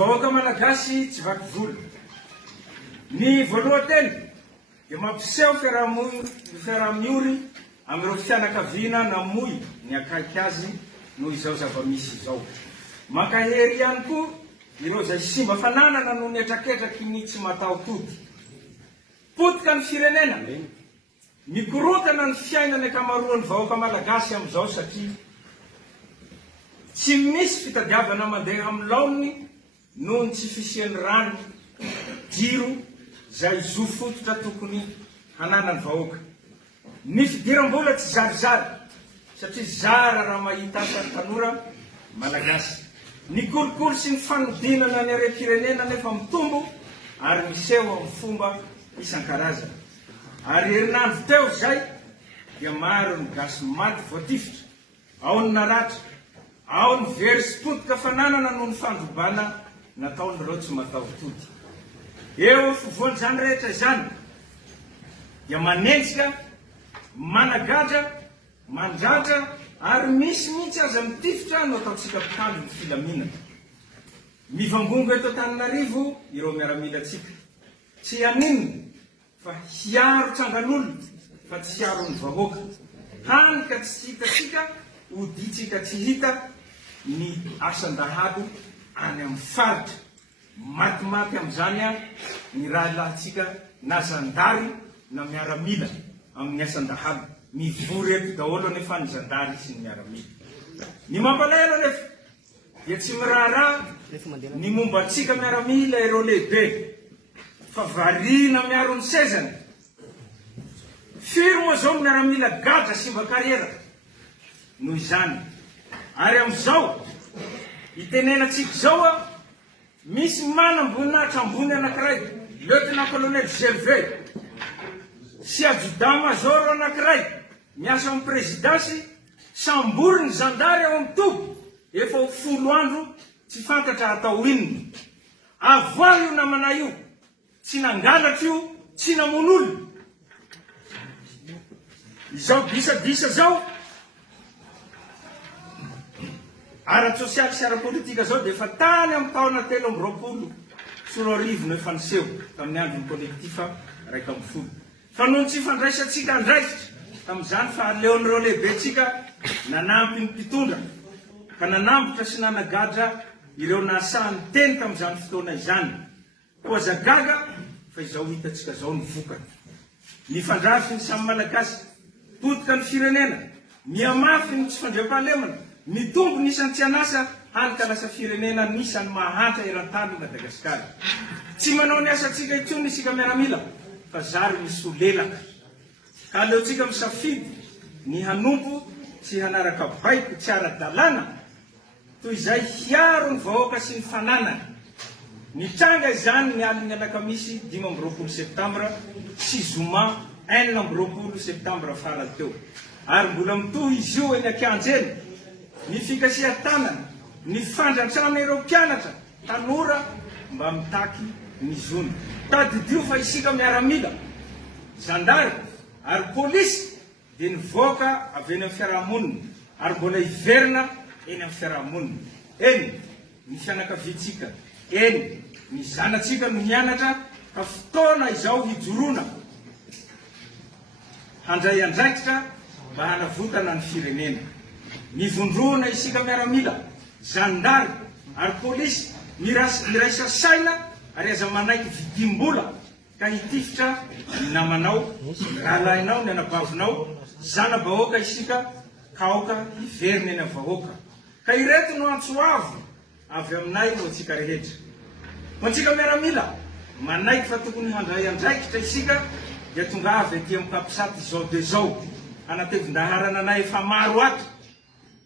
vahoaka malagasy tsy vaky vola. Ny voalohanteny dia mampiseho fiaraha-miory amin'ireo fianakaviana namoy ny akaiky azy noho izao zava-misy izao. Mankahery ihany koa ireo izay simba fananana noho ny etraketraky ny tsy mataho-tody. Potika ny firenena, mikorotana ny fiainany ankamaroan'ny vahoaka malagasy amin'izao satria tsy misy fitadiavana mandeha amin'ny laoniny noho ny tsy fisian'ny rano, jiro izay zo fototra tokony hananany vahoaka. Ny fidiram-bola tsy zarizary satria zara raha mahita tanora malagasy. Ny kolikoly sy ny fanodinana ny arem-pirenena nefa mitombo ary miseho amin'ny fomba isan-karazana. Ary herinandro teo zay dia maro ny gasy maty voatifitra, ao ny naratra, ao ny very sy potika fananana noho ny fandrobana nataon'ireo tsy mataho-tody. Eo fovoan'izany rehetra izany dia manenjika, managadra, mandratra ary misy mihitsy aza mitifitra no ataontsika mpitandro ny filaminana. Mivangongo eto Antananarivo ireo miaramilantsika, tsy haninona fa hiaro trangan'olona fa tsy hiaro ny vahoaka. Hany ka tsy hitatsika, oditsika tsy hita ny asan-dahalo any amin'ny faritra. Matimaty amin'izany ny rahalahintsika na zandary na miaramila amin'ny asan-dahalo. Mivory eto daholo nefa ny zandary sy ny miaramila. Ny mampalahelo nefa dia tsy miraharaha ny momba antsika miaramila ireo lehibe fa variana miaro ny sezany. Firy moa zao ny miaramila gadra simba kariera noho izany. Ary amin'izao itenenantsika zao misy manam-boninahitra ambony anankiray, lieutenant-colonel Gervais sy adjudant-major anankiray miasa amin'ny presidansy, sambory ny zandary ao amin'ny tobo, efa ho 10 andro tsy fantatra atao inona. Avoa io namana io, tsy nangalatra io, tsy namon'olona. Izao disadisa zao ara-tsosialy sy ara-politika zao dia efa tany amin'ny taona 320 sy 20 no efa niseho tamin'ny andron'ny kolektifa 110. Fa noho tsy fandraisantsika andraikitra tamin'izany fa aleon'ireo lehibentsika nanampy ny mpitondra ka nanambotra sy nanagadra ireo nasahany teny tamin'izany fotoana izany. Koa zagaga fa izao hitatsika zao ny vokany. Ny fandrafy ny samy malagasy, potika ny firenena, miamafy ny tsy fandriam-pahalemana, mitombo nisan'ny tsy anasa hanika lasa firenena nisan'ny mahantra eran-tany Madagasikara. Tsy manao ny asantsika itsony isika miaramila fa zary misolelaka. Ka aleontsika misafidy ny hanompo sy hanaraka baiko tsy ara-dalàna toy izay hiaro ny vahoaka sy ny fananana. Nitranga izany ny alin'ny alakamisy 5 septambra sy zoma 4 septambra farany teo. Ary mbola mitohy izy io eny Ankianjy eny. Ny fikasihan-tanana, ny fandrantrana ireo mpianatra, tanora mba mitaky ny zony. Tadidio fa isika miaramila, zandary ary polisy dia nivoaka avy eny amin'ny fiarahamonina ary mbola hiverina eny amin'ny fiarahamonina. Eny ny fianakaviantsika, eny ny zanatsika no mianatra ka fotoana izao hijorona handray andraikitra mba hanavotana ny firenena. Mivondrona isika miaramila, zandary ary polisy miraisa saina ary aza manaiky vidim-bola ka hitifitra ny namanao, rahalahinao, ny anabavinao, zana-bahoaka isika kaoka hiverina eny amin'ny vahoaka. Ka ireto no antsoavo avy aminay no antsika rehetra. Ho antsika miaramila, manaiky fa tokony handray andraikitra isika dia tonga avy aty amin'ny kapisaty zao de zao. Anatevin-daharana anay efa maro ato.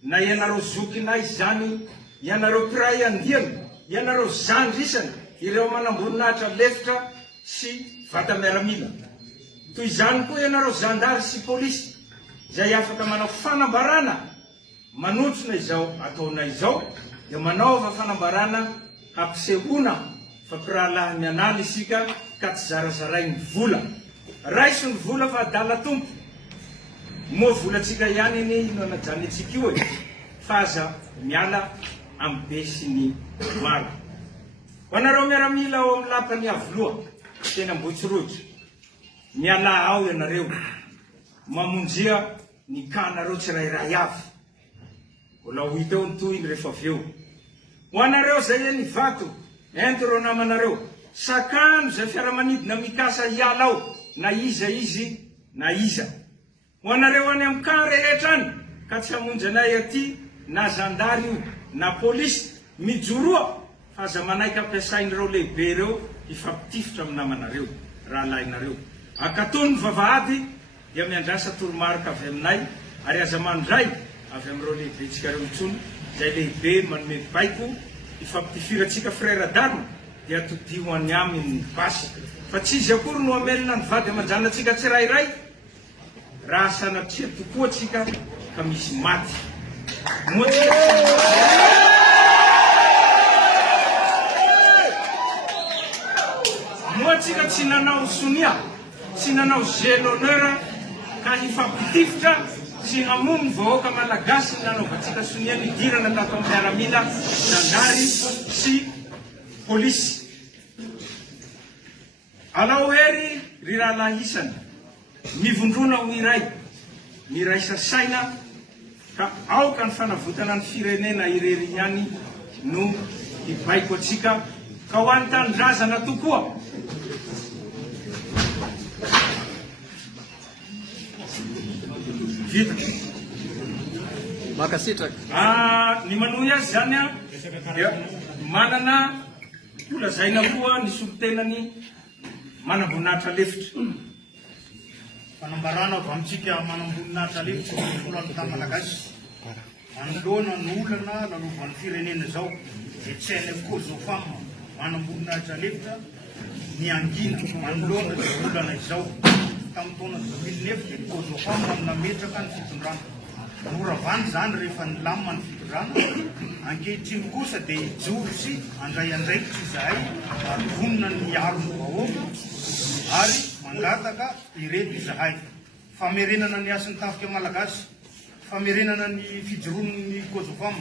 Na ianareo zokinay zany, ianareo piray andiana, ianareo zandrisana, ireo manamboninahitra lefitra sy vata miaramila. Toy izany koa ianareo zandary sy polisy, izay afaka manao fanambarana, manotrona izao ataonay izao, dia manaova fanambarana hampisehoana fa pirahalahy mianala isika ka tsy zarazaray ny vola. Raiso ny vola fa adala tompo. Moa volantsika ihany iny no anajany antsika io e, fa aza miala amin'ny be sy ny maro. Wanareo miaramila ao amin'ny lapany avoloa tena Ambohitsirotry. Miala ao ianareo. Mamonjia ny kanareo tsirairay avy. Mbola ho hita eo ny tohiny rehefa avy eo. Ho anareo zay ny vato, ento reo namanareo. Sakano zay fiaramanidina mikasa hiala ao, na iza izy, na iza. Ho anareo any amin'ny kan rehetra any, ka tsy hamonjy anay aty, na zandary io, na polisy, mijoroa, fa aza manaiky ampiasain'ireo lehibe reo, ifampitifitra amin'ny namanareo, rahalainareo. Akatony vavahady, dia miandrasa toromarika avy aminay, ary aza mandray avy amin'ireo lehibe tsika reo intsony, zay lehibe manome baiko, ifampitifiratsika frère d'armes, dia todio any aminy basy. Fa tsy izy akory no amelona ny vady amanjanatsika tsirairay, raha sanatria tokoa tsika ka misy maty. Moa tsika tsy nanao sonia, tsy nanao jeu d'honneur, ka ifampitifitra sy hamono vahoaka malagasy nanaovantsika sonia nidirana tato amin'ny miaramila, zandary sy polisy. Alao hery ry rahalahy isany, mivondrona ho iray, miraisa saina, ka aoka ny fanavotana ny firenena irery ihany no ibaiko atsika, ka ho an'ny tanindrazana tokoa. Vita. Makasitraka. Ny manohy azy zany dia manana lazaina koa ny solotenany manamboninahitra lefitra. Fanambarana avy amintsika manamboninahitra lefitra ny folany malagasy. Manoloana ny olana lalovan'ny firenena zao, dia tsy hainy avokoa zao fama manamboninahitra lefitra ny angina manoloana ny olana izao. Tamin'ny taona 2009 dia kozo fama nametraka ny fitondrana. Moravany zany rehefa nilamina ny fitondrana, ankehitriny kosa dia ijoro sy andray andraikitra izahay ary vonona ny miaro ny vahoaka ary mangataka ireto izahay. Famerenana ny asan'ny tafika malagasy, famerenana ny fijoron'ny Kozofam,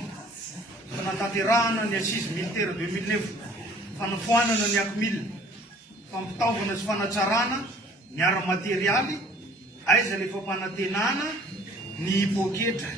fanatanterahana ny assise militaire 2009, fanafoanana ny akmil, fampitaovana sy fanatsarana ny ara-materialy, aiza lefa mpanantenana ny poketra